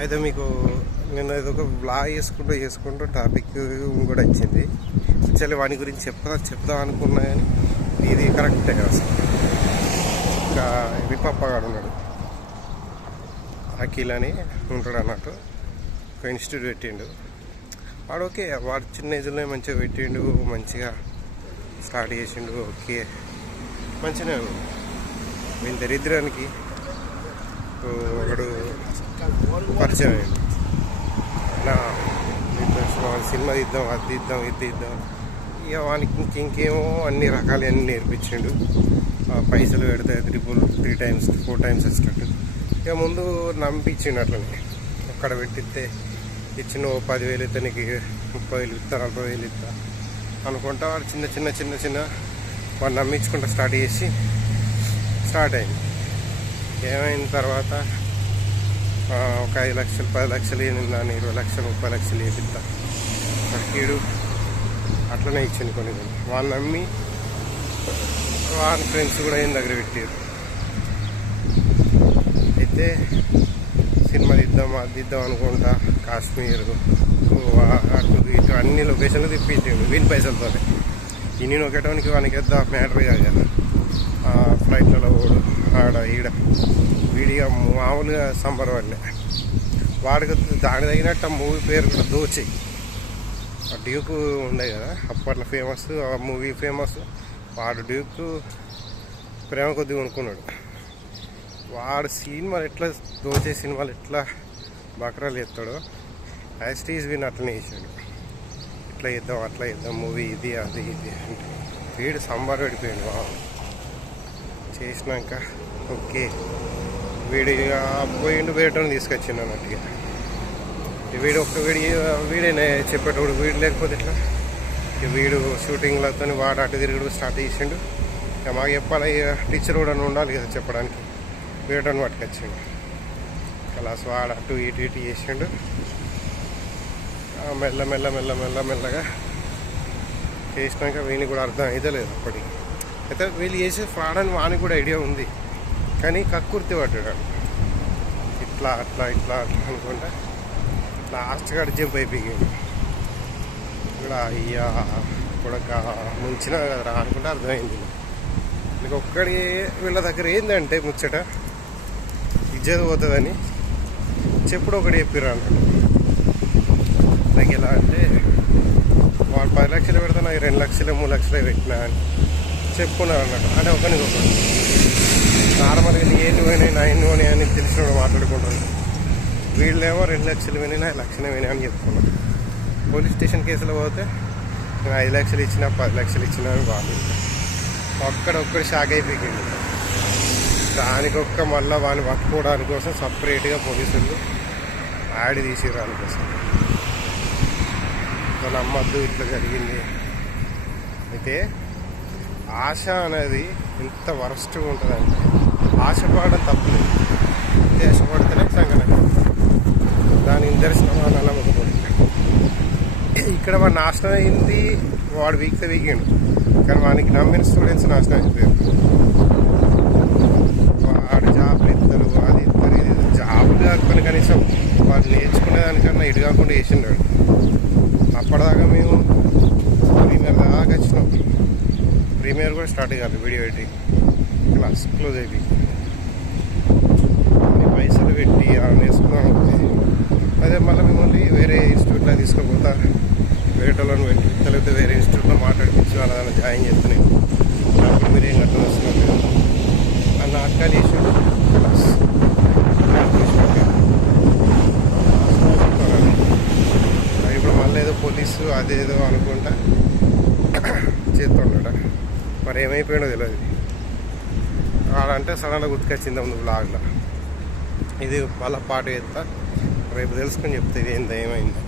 అయితే మీకు నేను ఏదో ఒక బ్లాగ్ చేసుకుంటూ చేసుకుంటూ టాపిక్ కూడా వచ్చింది. యాక్చువల్లీ వాని గురించి చెప్తా చెప్దాం అనుకున్నా కానీ ఇది కరెక్టే కదా అసలు ఇంకా విపప్పగాడు ఉన్నాడు. అఖిల్ అని ఉంటాడు అన్నట్టు. ఒక ఇన్స్టిట్యూట్ పెట్టిండు. వాడు ఓకే వాడు చిన్న ఏజ్లోనే మంచిగా పెట్టిండు మంచిగా స్టార్ట్ చేసిండు ఓకే. మంచిగా వీళ్ళ దరిద్రానికి ఒకడు పరిచయం నా సినిమా తీద్దాం అది తీద్దాం ఇది తీద్దాం. ఇక వానికి ఇంకేమో అన్ని రకాలు అన్నీ నేర్పించిండు. ఆ పైసలు పెడితే triple three times four times వచ్చినట్టు. ఇక ముందు నమ్మించిండు అట్లనే. అక్కడ పెట్టిస్తే ఇచ్చిన ఓ పదివేలు ఇస్తే నీకు ముప్పై వేలు ఇస్తా నలభై వేలు ఇస్తా అనుకుంటా. వాడు చిన్న చిన్న చిన్న చిన్న వాడు నమ్మించుకుంటా స్టార్ట్ చేసి స్టార్ట్ అయింది. ఏమైన తర్వాత? ఒక ఐదు లక్షలు పది లక్షలు నేను ఇరవై లక్షలు ముప్పై లక్షలు వేపిస్తా కీడు అట్లనే ఇచ్చింది కొన్ని కొన్ని. వాళ్ళు నమ్మి వాళ్ళ ఫ్రెండ్స్ కూడా ఏం దగ్గర పెట్టారు. అయితే సినిమా దిద్దాం అది అనుకుంటా కాశ్మీర్ గోవా అటు ఇటు అన్ని లొకేషన్లు తిప్పించాడు వీని పైసలతోనే. ఇన్ని నొక్కటానికి వానికి పెద్ద మ్యాటర్ కాదు. కదా ఫ్లైట్లలో ఈడ వీడిగా మామూలుగా సంబరం వాళ్ళే వాడికి దాని తగినట్టు ఆ మూవీ పేరు కూడా దోచి. ఆ డ్యూక్ ఉండే కదా అప్పట్లో ఫేమస్ ఆ మూవీ ఫేమస్ వాడు డ్యూక్ ప్రేమ కొద్ది కొనుక్కున్నాడు. వాడు సినిమాలు ఎట్లా దోచే సినిమాలు ఎట్లా బకరాలు ఎత్తాడో యాస్టీజ్ విని అట్లనే వేసాడు ఇట్లా చేద్దాం అట్లా చేద్దాం మూవీ ఇది అది ఇది అంటే వీడు సంబార్ పడిపోయాడు బాబు చేసినాక ఓకే. వీడి పోయిండు వేయటం తీసుకొచ్చిండు అన్నట్టుగా. వీడు ఒక్క వీడి వీడేనే చెప్పేటప్పుడు వీడు లేకపోతే ఎట్లా? వీడు షూటింగ్లతో వాడు అటు తిరుగుడు స్టార్ట్ చేసిండు. ఇక మాకు చెప్పాలి ఇక టీచర్ కూడా ఉండాలి కదా చెప్పడానికి. వీడని పట్టుకొచ్చిండు. క్లాస్ వాడు అటు ఇటు ఇటు చేసిండు. మెల్ల మెల్ల మెల్ల మెల్ల మెల్లగా చేసినాక వీని కూడా అర్థం అయితే లేదు అప్పటికి. అయితే వీళ్ళు చేసే ఫ్రాడ్ అని వానికి కూడా ఐడియా ఉంది. కానీ కక్కుర్తి పడ్డాడు. ఇట్లా అట్లా ఇట్లా అట్లా అనుకుంటా లాస్ట్ కాడ జంప్ అయిపోయింది. ఇక్కడ అయ్యా కొడక ముంచిన కదరా అనుకుంటే అర్థమైంది. నీకు ఒక్కడి వీళ్ళ దగ్గర ఏందంటే ముచ్చట? ఇజ్జత పోతుందని చెప్పుడు ఒకటి చెప్పిర్రు అన్నాడు నాకు ఎలా అంటే వాడు పది లక్షలు పెడితే నాకు రెండు లక్షలు మూడు లక్షలు పెట్టినా అని చెప్పుకున్నాను అన్నట్టు. అంటే ఒకరికి ఒకటి నార్మల్గా నీ ఎన్ని పోయినాయి నా ఎన్ని పోయినాయి అని తెలిసిన వాడు మాట్లాడుకుంటారు వీళ్ళేమో రెండు లక్షలు విని నాకు లక్షలు అని చెప్పుకున్నారు పోలీస్ స్టేషన్ కేసులో పోతే నేను ఐదు లక్షలు ఇచ్చినా పది లక్షలు ఇచ్చినా అని వాళ్ళు ఒక్కడొక్కడు షాక్ అయిపోయింది దానికొక్క మళ్ళీ వాడిని పట్టుకోవడానికి కోసం సపరేట్గా పోలీసులు యాడ్ తీసిరాని కోసం వాళ్ళ అమ్మద్దు ఇట్లా జరిగింది. అయితే ఆశ అనేది ఎంత వరస్ట్గా ఉంటుందంటే ఆశపడడం తప్పలేదు అయితే ఆశపడితేనే సంగతి దాని నిదర్శనం అలా నమ్మకపోతే ఇక్కడ వాడు నాశనం అయింది వాడు వీక్తే వీగిండు కానీ వానికి నమ్మిన స్టూడెంట్స్ నాశనం అయిపోయారు. వాడు జాబ్లు ఇస్తారు అది ఇస్తారు ఇది ఇస్తారు. జాబులు కాకపోయినా కనీసం వాడు నేర్చుకునే దానికన్నా ఇటు కాకుండా వేసిండాడు అప్పటిదాకా మేము ప్రీమియర్ కూడా స్టార్ట్ కాదు వీడియో ఎడిటింగ్. క్లాస్ క్లోజ్ అయిపోయింది పైసలు పెట్టి ఆ అదే మళ్ళీ మిమ్మల్ని వేరే ఇన్స్టిట్యూట్లో తీసుకుపోతా. వేరే వాళ్ళని పెట్టి లేకపోతే వేరే ఇన్స్టిట్యూట్లో మాట్లాడిపించి వాళ్ళ దాన్ని జాయిన్ చేస్తున్నాయి నాకు మీరు ఏం కట్టడం వస్తున్నారు? కదా ఆ నాటకాలు క్లాస్ ఇప్పుడు మళ్ళీ ఏదో పోలీసు అదేదో అనుకుంటా. చేస్తున్నాడ మరి ఏమైపోయినో తెలియదు ఆడంటే సడన్గా గుర్తుకొచ్చింది ముందు బ్లాగ్లో ఇది మళ్ళీ పాట చేస్తా రేపు తెలుసుకొని చెప్తే ఇది ఏంది ఏమైంది.